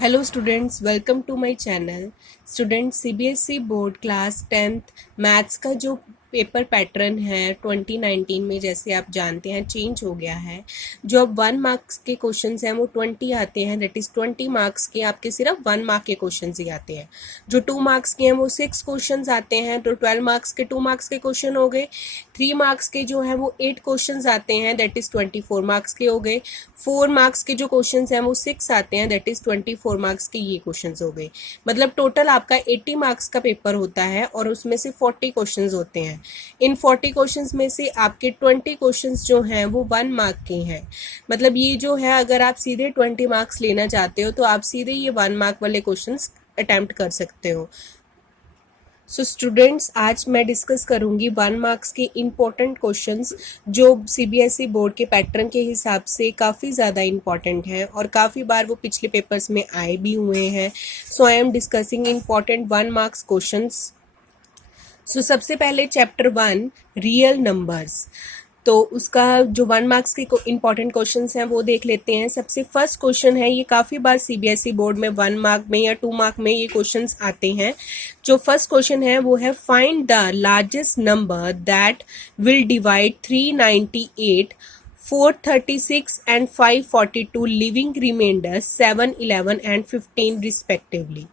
Hello students, welcome to my channel. Students, CBSE board class 10th maths का जो paper pattern है 2019 में, जैसे आप जानते हैं, चेंज हो गया है। जो अब 1 मार्क्स के क्वेश्चंस हैं वो 20 आते हैं, दैट इज़ 20 मार्क्स के आपके सिर्फ 1 मार्क के क्वेश्चंस ही आते हैं। जो 2 मार्क्स के हैं वो 6 क्वेश्चंस आते हैं, तो 12 मार्क्स के 2 मार्क्स के क्वेश्चन हो गए। 3 मार्क्स के जो है वो 8 क्वेश्चंस आते हैं, दैट इज़ 24 मार्क्स के हो गए। 4 मार्क्स के जो क्वेश्चंस हैं वो 6 आते हैं, दैट इज़ 24 मार्क्स के ये क्वेश्चंस हो गए। मतलब टोटल आपका 80 मार्क्स का पेपर होता है और उसमें से 40 क्वेश्चंस होते हैं। इन 40 क्वेश्चंस में से आपके 20 क्वेश्चंस जो हैं वो 1 मार्क के हैं। मतलब ये जो है, अगर आप सीधे 20 मार्क्स लेना चाहते हो तो आप सीधे ये 1 मार्क वाले क्वेश्चंस अटेम्प्ट कर सकते हो। सो स्टूडेंट्स, आज मैं डिस्कस करूंगी 1 मार्क्स के इम्पोर्टेंट क्वेश्चंस जो सीबीएसई बोर्ड के पैटर्न के हिसाब से काफ़ी ज़्यादा इम्पॉर्टेंट हैं और काफ़ी बार वो पिछले पेपर्स में आए भी हुए हैं। So I am discussing important 1 marks questions. So सबसे पहले चैप्टर 1 रियल नंबर्स, तो उसका जो 1 मार्क्स के इम्पॉर्टेंट क्वेश्चंस हैं वो देख लेते हैं। सबसे फर्स्ट क्वेश्चन है, ये काफ़ी बार सीबीएसई बोर्ड में 1 मार्क में या 2 मार्क में ये क्वेश्चंस आते हैं। जो फर्स्ट क्वेश्चन है वो है, find the largest number that will divide 398 436 and 542 living reminder 7, 11 and 15 respectively.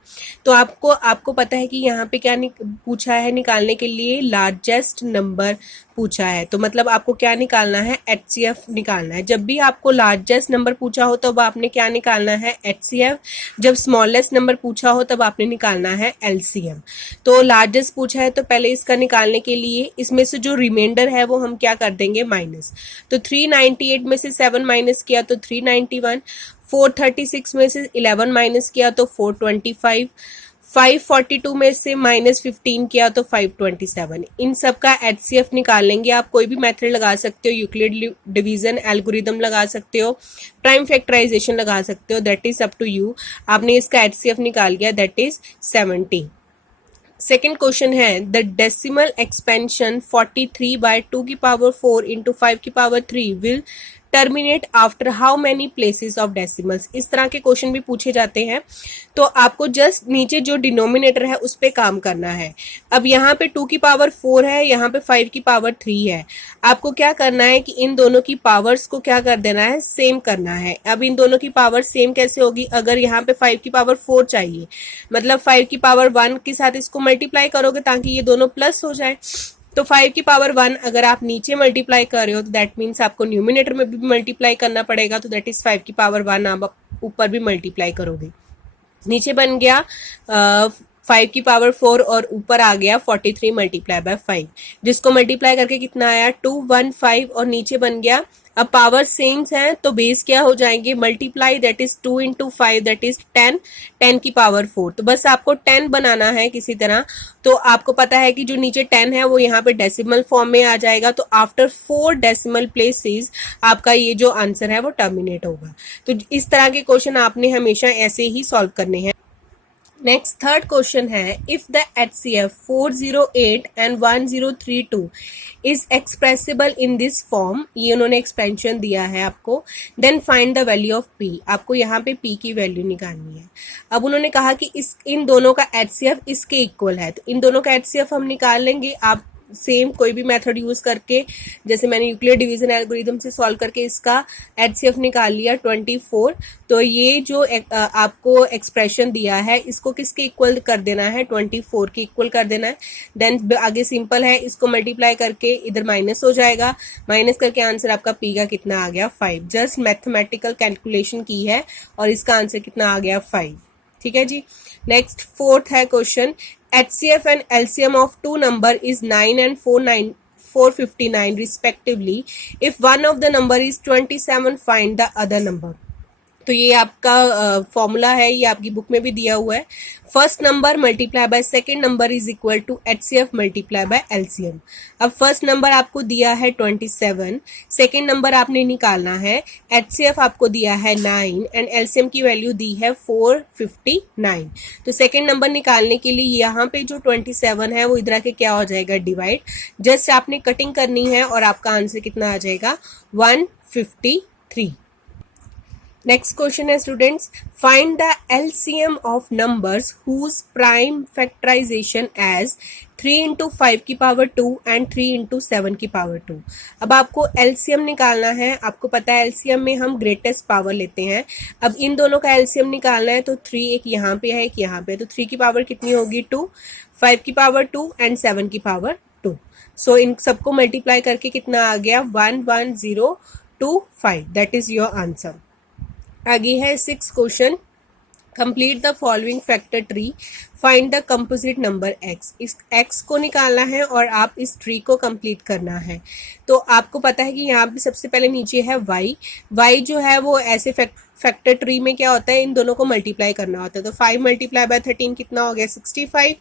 तो आपको पता है कि यहाँ पे क्या पूछा है, निकालने के लिए लार्जेस्ट नंबर पूछा है। तो मतलब आपको क्या निकालना है, एचसीएफ निकालना है। जब भी आपको लार्जेस्ट नंबर पूछा हो तब आपने क्या निकालना है, एचसीएफ। जब स्मॉलेस्ट नंबर पूछा हो तब आपने निकालना है एलसीएम। तो लार्जेस्ट पूछा है तो पहले इसका निकालने के लिए इसमें से जो रिमाइंडर है वो हम क्या कर देंगे, माइनस। तो 398 में से 7 माइनस किया तो 391, 436 में से 11 माइनस किया तो 425, 542 में से -15 किया तो 527। इन सब का एचसीएफ निकाल लेंगे। आप कोई भी मेथड लगा सकते हो, यूक्लिड डिवीजन एल्गोरिदम लगा सकते हो, प्राइम फैक्टराइजेशन लगा सकते हो, that is up to you. आपने इसका एचसीएफ निकाल गया, दैट इज 70। सेकेंड क्वेश्चन है, the decimal expansion 43/2⁴ into 5⁻³ will terminate after how many places of decimals. इस तरह के क्वेश्चन भी पूछे जाते हैं। तो आपको जस्ट नीचे जो डिनोमिनेटर है उस पे काम करना है। अब यहाँ पे 2⁴ है, यहाँ पे 5⁻³ है। आपको क्या करना है कि इन दोनों की पावर्स को क्या कर देना है, सेम करना है। अब इन दोनों की पावर सेम कैसे होगी, अगर यहाँ पे 5⁻4 चाहिए, मतलब 5⁻1 के साथ इसको मल्टीप्लाई करोगे ताकि ये दोनों प्लस हो जाए। तो 5⁻1 अगर आप नीचे मल्टीप्लाई कर रहे हो तो दैट मीन्स आपको न्यूमिनेटर में भी मल्टीप्लाई करना पड़ेगा, तो दैट इज 5⁻1 आप ऊपर भी मल्टीप्लाई करोगे। नीचे बन गया 5⁻4 और ऊपर आ गया 43 × 5, जिसको मल्टीप्लाई करके कितना आया, 215, और नीचे बन गया। अब पावर सेम है तो बेस क्या हो जाएंगे, multiply, that is 2 × 5 that is 10, 10⁻4। तो बस आपको 10 बनाना है किसी तरह। तो आपको पता है कि जो नीचे 10 है वो यहाँ पे डेसिमल फॉर्म में आ जाएगा, तो आफ्टर 4 डेसिमल प्लेसेस आपका ये जो आंसर है वो टर्मिनेट होगा। तो इस तरह के क्वेश्चन आपने हमेशा ऐसे ही सॉल्व करने हैं। नेक्स्ट थर्ड क्वेश्चन है, if the HCF 408 and 1032 is expressible in this form, ये उन्होंने एक्सपेंशन दिया है आपको, then find the value of p. आपको यहाँ पे पी की वैल्यू निकालनी है। अब उन्होंने कहा कि इन दोनों का एचसीएफ इसके इक्वल है, तो इन दोनों का एचसीएफ हम निकाल लेंगे। आप सेम कोई भी मेथड यूज करके, जैसे मैंने यूक्लिड डिवीजन एल्गोरिदम से सॉल्व करके इसका एचसीएफ निकाल लिया 24। तो ये जो आपको एक्सप्रेशन दिया है इसको किसके इक्वल कर देना है, 24 के इक्वल कर देना है। देन आगे सिंपल है, इसको मल्टीप्लाई करके इधर माइनस हो जाएगा, माइनस करके आंसर आपका पी का कितना आ गया, 5। जस्ट मैथमेटिकल कैलकुलेशन की है और इसका आंसर कितना आ गया, 5। ठीक है जी। नेक्स्ट फोर्थ है question, HCF and LCM of two number is 9 and 459 respectively. If one of the number is 27, find the other number. तो ये आपका फॉर्मूला है, ये आपकी बुक में भी दिया हुआ है। First number multiply by second number is equal to HCF multiply by LCM। अब फर्स्ट नंबर आपको दिया है 27, सेकेंड नंबर आपने निकालना है, HCF आपको दिया है 9 एंड LCM की वैल्यू दी है 459। तो सेकेंड नंबर निकालने के लिए यहाँ पे जो 27 है वो इधर आके क्या हो जाएगा, डिवाइड। जस्ट आपने कटिंग करनी है और आपका आंसर कितना आ जाएगा, 153। नेक्स्ट क्वेश्चन है students, find the LCM of numbers whose prime factorization as 3 into 5 की पावर 2 एंड 3 इंटू 7 की पावर 2। अब आपको एलसीएम निकालना है। आपको पता है एलसीएम में हम ग्रेटेस्ट पावर लेते हैं। अब इन दोनों का एलसीएम निकालना है तो 3 एक यहाँ पे है एक यहाँ पे, तो 3 की पावर कितनी होगी 2, 5 की पावर 2 एंड 7 की पावर 2। सो इन सबको मल्टीप्लाई करके कितना आ गया 11025। That is your answer. आगे है 6 question, complete the following factor tree, find the composite number x। इस x को निकालना है और आप इस ट्री को कंप्लीट करना है। तो आपको पता है कि यहाँ पे सबसे पहले नीचे है y जो है वो ऐसे फैक्टर ट्री में क्या होता है, इन दोनों को मल्टीप्लाई करना होता है। तो 5 मल्टीप्लाई बाय 13 कितना हो गया 65।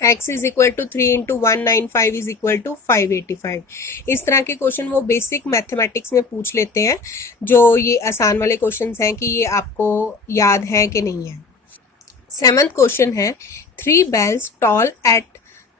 x is equal to 3 into 195 is equal to 585। इस तरह के क्वेश्चन वो बेसिक मैथमेटिक्स में पूछ लेते हैं, जो ये आसान वाले क्वेश्चंस हैं कि ये आपको याद है कि नहीं है। 7th क्वेश्चन है, 3 bells toll at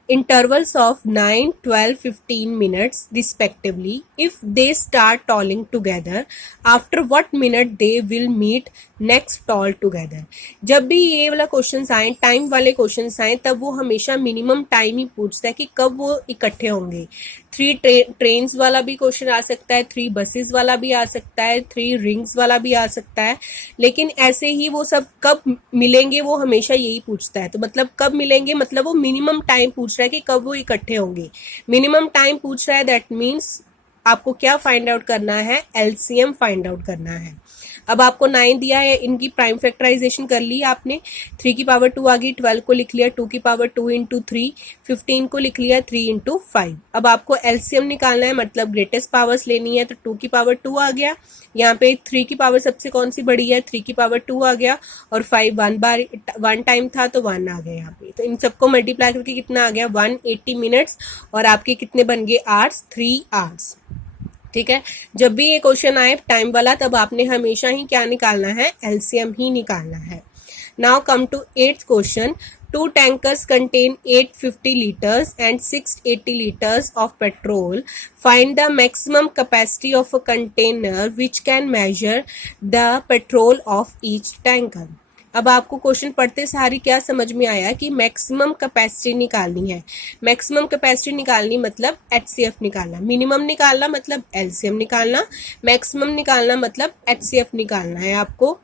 intervals of 9, 12, 15 minutes respectively. If they start tolling together, after what minute they will meet next toll together। जब भी ये वाला क्वेश्चन आए, टाइम वाले क्वेश्चन आए, तब वो हमेशा मिनिमम टाइम ही पूछता है कि कब वो इकट्ठे होंगे। 3 ट्रेन्स वाला भी क्वेश्चन आ सकता है, 3 बसेस वाला भी आ सकता है, 3 रिंग्स वाला भी आ सकता है, लेकिन ऐसे ही वो सब कब मिलेंगे वो हमेशा यही पूछता है। तो मतलब कब मिलेंगे, मतलब वो मिनिमम टाइम पूछ रहा है कि कब वो इकट्ठे होंगे। मिनिमम टाइम पूछ रहा है, दैट मीन्स आपको क्या फाइंड आउट करना है, एलसीएम फाइंड आउट करना है। अब आपको 9 दिया है, इनकी प्राइम फैक्टराइजेशन कर ली आपने। 3 की पावर 2 आ गई, 12 को लिख लिया 2 की पावर 2 इंटू 3, 15 को लिख लिया 3 इंटू 5। अब आपको एलसीएम निकालना है, मतलब ग्रेटेस्ट पावर्स लेनी है। तो 2 की पावर 2 आ गया, यहाँ पे 3 की पावर सबसे कौन सी बड़ी है, 3 की पावर 2 आ गया, और 5 1 टाइम था तो 1 आ गया यहाँ पे। तो इन सबको मल्टीप्लाई करके कितना आ गया 180 मिनट्स, और आपके कितने बन गए आवर्स, 3 आवर्स। ठीक है, जब भी ये क्वेश्चन आए टाइम वाला, तब आपने हमेशा ही क्या निकालना है, एलसीएम ही निकालना है। नाउ कम टू 8th क्वेश्चन, 2 tankers contain 850 liters and 680 liters of petrol. Find the maximum capacity of a container which can measure the petrol of each tanker। अब आपको क्वेश्चन पढ़ते सारी क्या समझ में आया कि मैक्सिमम कैपेसिटी निकालनी है। मैक्सिमम कैपेसिटी निकालनी मतलब एचसीएफ निकालना, मिनिमम निकालना मतलब एलसीएम निकालना, मैक्सिमम निकालना मतलब एचसीएफ निकालना है आपको।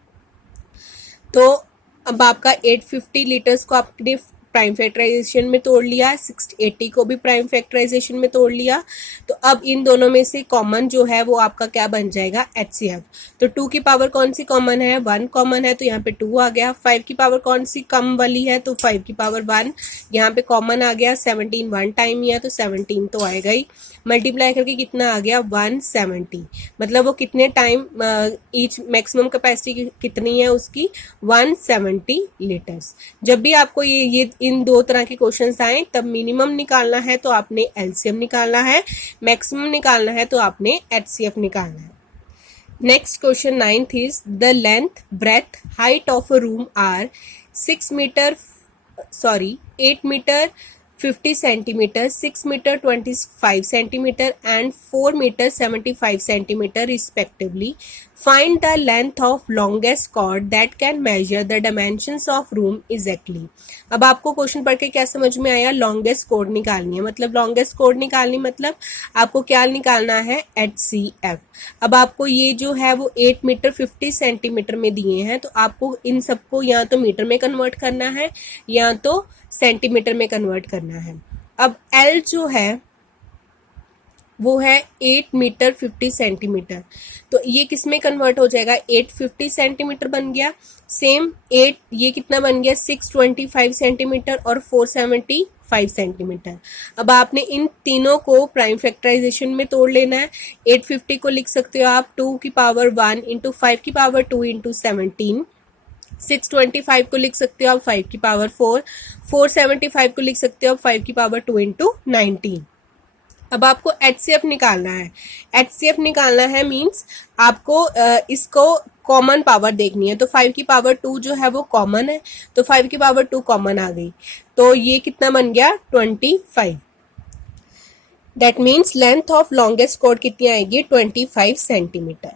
तो अब आपका 850 लीटर्स को आपने प्राइम फैक्टराइजेशन में तोड़ लिया, 680 को भी प्राइम फैक्टराइजेशन में तोड़ लिया। तो अब इन दोनों में से कॉमन जो है वो आपका क्या बन जाएगा, एचसीएफ। तो 2 की पावर कौन सी कॉमन है, 1 कॉमन है, तो यहाँ पे 2 आ गया। 5 की पावर कौन सी कम वाली है, तो 5 की पावर 1, यहाँ पे कॉमन आ गया। 17 1 टाइम ही है तो 17 तो आएगा ही। मल्टीप्लाई करके कितना आ गया 170, मतलब वो कितने टाइम ईच मैक्सिमम कैपेसिटी कितनी है उसकी 170 लीटर्स। जब भी आपको ये इन दो तरह के क्वेश्चंस आए, तब मिनिमम निकालना है तो आपने एलसीएम निकालना है, मैक्सिमम निकालना है तो आपने एचसीएफ निकालना है। Next question 9th is the length breath height of a room are 8 metre 50 centimeter, 6 meter 25 centimeter and 4 meter 75 centimeter respectively. Find the length of longest cord that can measure the dimensions of room exactly। अब आपको question पढ़ के क्या समझ में आया, longest code निकालनी है। मतलब लॉन्गेस्ट कोड निकालनी मतलब आपको क्या निकालना है, एचसीएफ। अब आपको ये जो है वो 8 मीटर 50 सेंटीमीटर में दिए हैं, तो आपको इन सबको या तो मीटर में कन्वर्ट करना है या तो सेंटीमीटर में कन्वर्ट करना है। अब एल जो है वो है 8 मीटर 50 सेंटीमीटर, तो ये किस में कन्वर्ट हो जाएगा, 850 सेंटीमीटर बन गया। सेम 8 ये कितना बन गया 625 सेंटीमीटर और 475 सेंटीमीटर। अब आपने इन तीनों को प्राइम फैक्टराइजेशन में तोड़ लेना है। 850 को लिख सकते हो आप 2 की पावर 1 इंटू 5 की पावर 2 इंटू 17। 625 को लिख सकते हो आप 5 की पावर 4, 475 को लिख सकते हो आप 5 की पावर 2 इंटू 19। अब आपको एचसीएफ निकालना है। एचसीएफ निकालना है मींस आपको इसको कॉमन पावर देखनी है। तो 5 की पावर 2 जो है वो कॉमन है, तो 5 की पावर 2 कॉमन आ गई, तो ये कितना बन गया 25। That means length of longest chord कितनी आएगी 25 centimetre.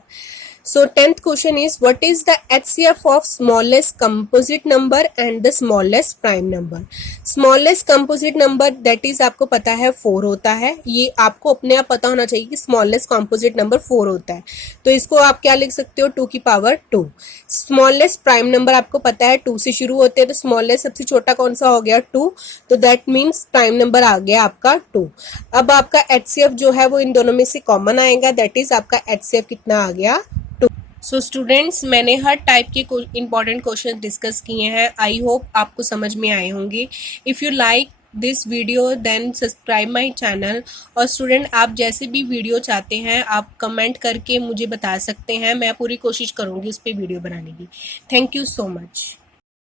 So 10th question is, what is the HCF of smallest composite number and the smallest prime number? Smallest composite number that is आपको पता है 4 होता है, ये आपको अपने आप पता होना चाहिए कि smallest composite number 4 होता है, तो इसको आप क्या लिख सकते हो 2 की पावर 2। smallest prime number आपको पता है 2 से शुरू होते हैं, तो smallest सबसे छोटा कौन सा हो गया 2, तो that means prime number आ गया आपका 2। अब आपका HCF जो है वो इन दोनों में से कॉमन आएगा, दैट इज आपका HCF कितना आ गया। सो स्टूडेंट्स, मैंने हर टाइप के इंपॉर्टेंट क्वेश्चन डिस्कस किए हैं, आई होप आपको समझ में आए होंगे। If you like this video then subscribe my channel. और स्टूडेंट, आप जैसे भी वीडियो चाहते हैं आप कमेंट करके मुझे बता सकते हैं, मैं पूरी कोशिश करूँगी उस पर वीडियो बनाने की। Thank you so much.